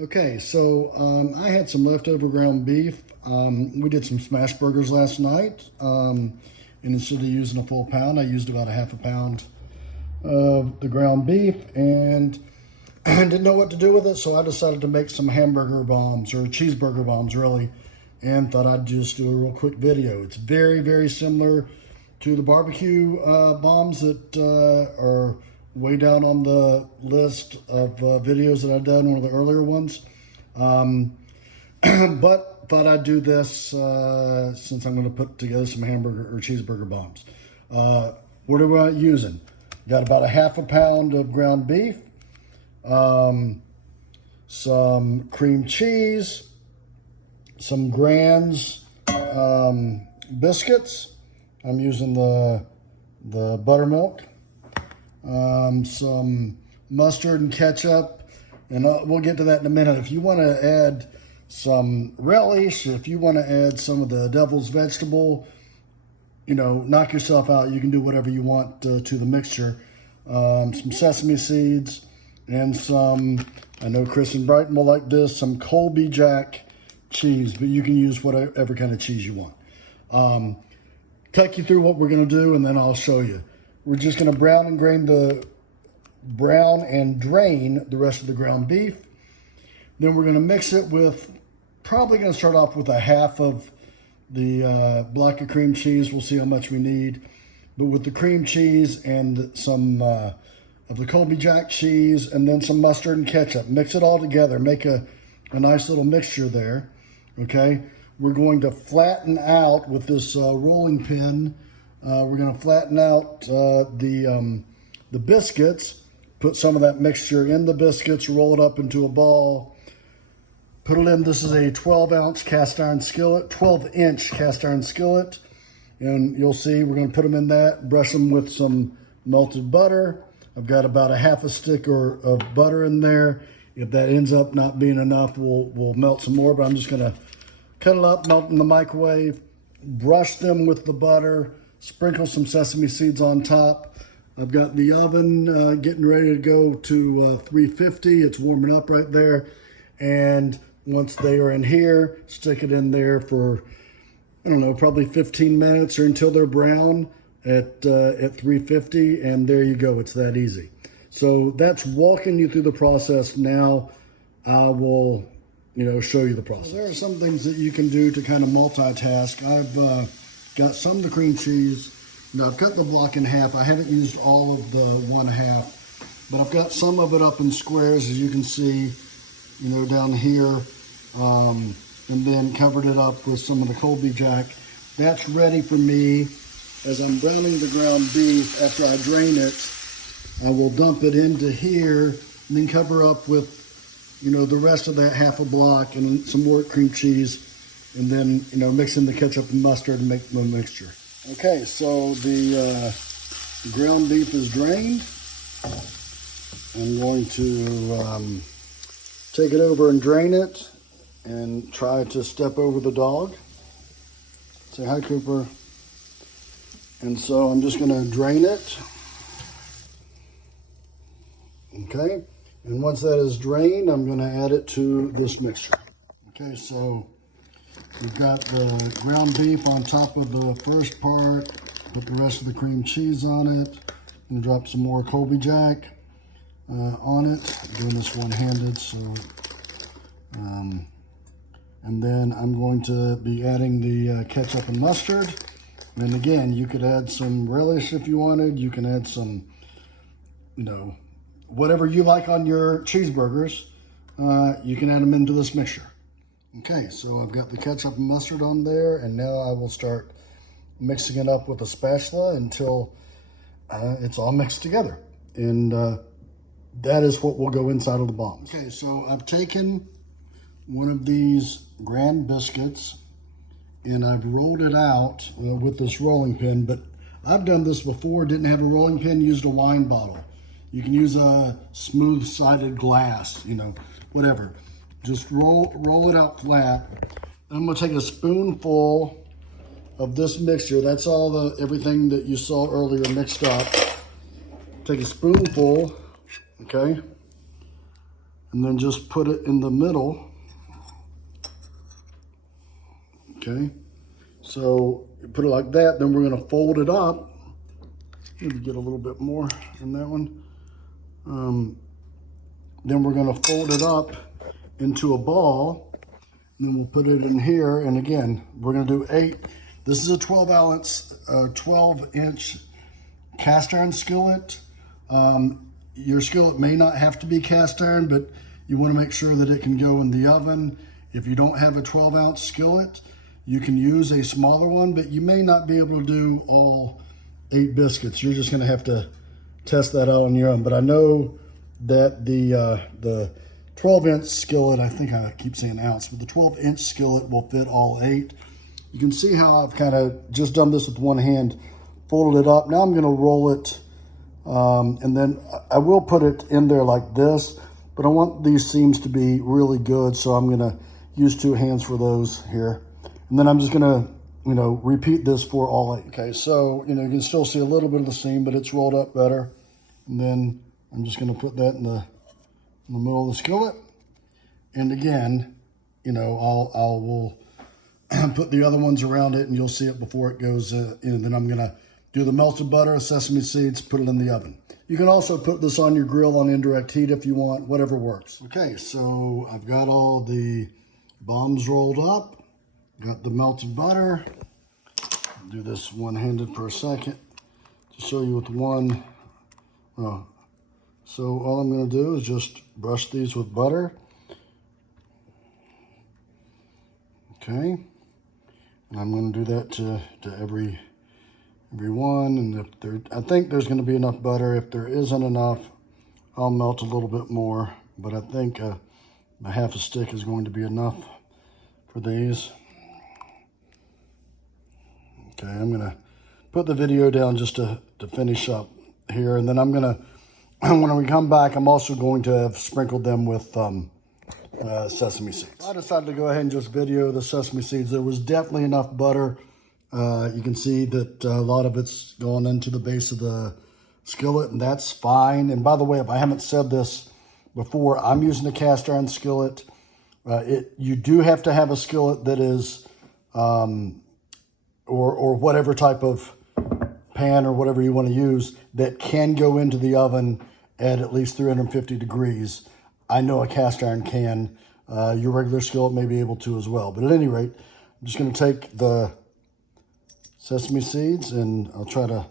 Okay, so I had some leftover ground beef. We did some smash burgers last night, and instead of using a full pound, I used about a half a pound of the ground beef, and I didn't know what to do with it, so I decided to make some hamburger bombs, or cheeseburger bombs really, and thought I'd just do a real quick video. It's very, very similar to the barbecue bombs that are way down on the list of videos that I've done, one of the earlier ones. But thought I'd do this since I'm going to put together some hamburger or cheeseburger bombs. What are we using? Got about a half a pound of ground beef, some cream cheese, some Grands biscuits. I'm using the buttermilk, some mustard and ketchup, and we'll get to that in a minute. If you want to add some relish, if you want to add some of the devil's vegetable, you know, knock yourself out. You can do whatever you want to the mixture. Some sesame seeds and some, I know Chris and Brighton will like this, some Colby Jack cheese, but you can use whatever kind of cheese you want. Take you through what we're going to do, and then I'll show you. We're just going to brown and drain the rest of the ground beef. Then we're going to mix it with, probably going to start off with a half of the block of cream cheese. We'll see how much we need. But with the cream cheese and some of the Colby Jack cheese, and then some mustard and ketchup. Mix it all together. Make a nice little mixture there. Okay? We're going to flatten out with this rolling pin. We're going to flatten out the biscuits. Put some of that mixture in the biscuits. Roll it up into a ball. Put it in. This is a 12-ounce cast iron skillet, 12-inch cast iron skillet. And you'll see we're going to put them in that. Brush them with some melted butter. I've got about a half a stick of butter in there. If that ends up not being enough, we'll melt some more. But I'm just going to cut it up, melt in the microwave, brush them with the butter, sprinkle some sesame seeds on top. I've got the oven getting ready to go to 350. It's warming up right there. And once they are in here, stick it in there for, I don't know, probably 15 minutes or until they're brown at 350. And there you go. It's that easy. So that's walking you through the process. Now I will, show you the process. There are some things that you can do to kind of multitask. I've got some of the cream cheese. I've cut the block in half. I haven't used all of the 1/2, but I've got some of it up in squares, as you can see, down here, and then covered it up with some of the Colby Jack. That's ready for me. As I'm browning the ground beef, after I drain it, I will dump it into here and then cover up with the rest of that half a block and some more cream cheese, and then, mix in the ketchup and mustard and make the mixture. Okay, so the ground beef is drained. I'm going to take it over and drain it and try to step over the dog. Say hi, Cooper. And so I'm just going to drain it. Okay. And once that is drained, I'm going to add it to this mixture. Okay, so we've got the ground beef on top of the first part. Put the rest of the cream cheese on it. I'm going to drop some more Colby Jack on it. I'm doing this one-handed, so. And then I'm going to be adding the ketchup and mustard. And again, you could add some relish if you wanted. You can add some, whatever you like on your cheeseburgers, you can add them into this mixture. Okay, so I've got the ketchup and mustard on there, and now I will start mixing it up with a spatula until it's all mixed together. And that is what will go inside of the bombs. Okay, so I've taken one of these Grand biscuits and I've rolled it out with this rolling pin, but I've done this before, didn't have a rolling pin, used a wine bottle. You can use a smooth-sided glass, whatever. Just roll it out flat. I'm gonna take a spoonful of this mixture. That's all everything that you saw earlier mixed up. Take a spoonful, okay? and then just put it in the middle. Okay, so you put it like that, then we're gonna fold it up. Maybe get a little bit more in that one. Then we're gonna fold it up into a ball, and then we'll put it in here. And again, we're gonna do 8. This is a 12-inch cast iron skillet. Your skillet may not have to be cast iron, but you wanna make sure that it can go in the oven. If you don't have a 12-ounce skillet, you can use a smaller one, but you may not be able to do all 8 biscuits. You're just gonna have to test that out on your own. But I know that the 12-inch skillet, I think I keep saying ounce, but the 12-inch skillet will fit all 8. You can see how I've kind of just done this with one hand, folded it up. Now I'm gonna roll it, and then I will put it in there like this, but I want these seams to be really good, so I'm gonna use 2 hands for those here. And then I'm just gonna, repeat this for all 8. Okay, so, you can still see a little bit of the seam, but it's rolled up better. And then I'm just gonna put that in the middle of the skillet. And again, will put the other ones around it, and you'll see it before it goes in. Then I'm gonna do the melted butter, sesame seeds, put it in the oven. You can also put this on your grill on indirect heat if you want, whatever works. Okay, so I've got all the bombs rolled up. Got the melted butter. I'll do this one-handed for a second to show you with one. So all I'm going to do is just brush these with butter. Okay, and I'm going to do that to every one. And if I think there's going to be enough butter. If there isn't enough, I'll melt a little bit more. But I think a half a stick is going to be enough for these. Okay, I'm gonna put the video down just to finish up here, and then I'm gonna, when we come back, I'm also going to have sprinkled them with sesame seeds. I decided to go ahead and just video the sesame seeds. There was definitely enough butter. You can see that a lot of it's gone into the base of the skillet, and that's fine. And by the way, if I haven't said this before, I'm using a cast iron skillet. You do have to have a skillet that is, or whatever type of pan or whatever you want to use that can go into the oven at least 350 degrees. I know a cast iron can. Your regular skillet may be able to as well. But at any rate, I'm just going to take the sesame seeds, and I'll try to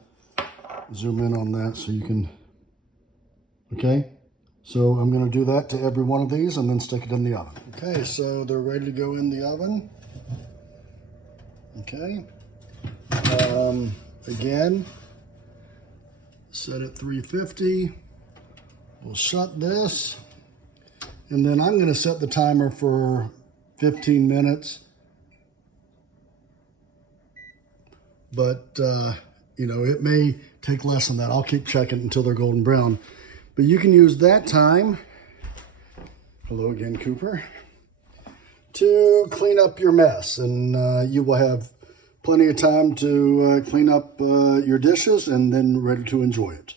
zoom in on that so you can, okay? So I'm going to do that to every one of these and then stick it in the oven. Okay, so they're ready to go in the oven. Okay. Again, set at 350. We'll shut this. And then I'm going to set the timer for 15 minutes. But, it may take less than that. I'll keep checking until they're golden brown. But you can use that time, hello again, Cooper, to clean up your mess. And you will have plenty of time to clean up your dishes and then ready to enjoy it.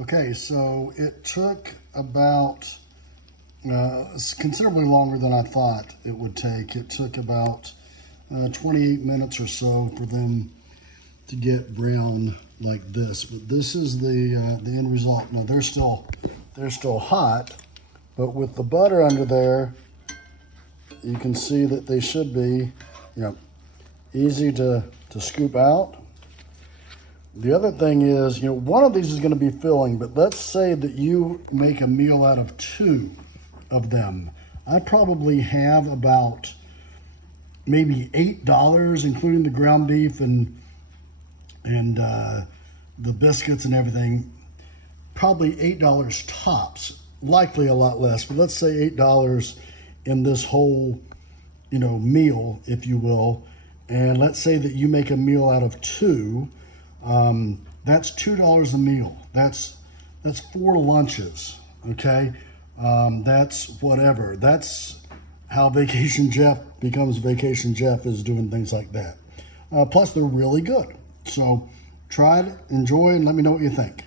Okay, so it took about, considerably longer than I thought it would take. It took about 28 minutes or so for them to get brown like this. But this is the end result. Now they're still hot, but with the butter under there, you can see that they should be, easy to scoop out. The other thing is, one of these is going to be filling, but let's say that you make a meal out of 2 of them. I probably have about maybe $8, including the ground beef and the biscuits and everything. Probably $8 tops, likely a lot less, but let's say $8 in this whole, meal, if you will. And let's say that you make a meal out of 2. That's $2 a meal. That's 4 lunches, okay? That's whatever. That's how Vacation Jeff becomes Vacation Jeff is doing things like that. Plus, they're really good. So try it, enjoy, and let me know what you think.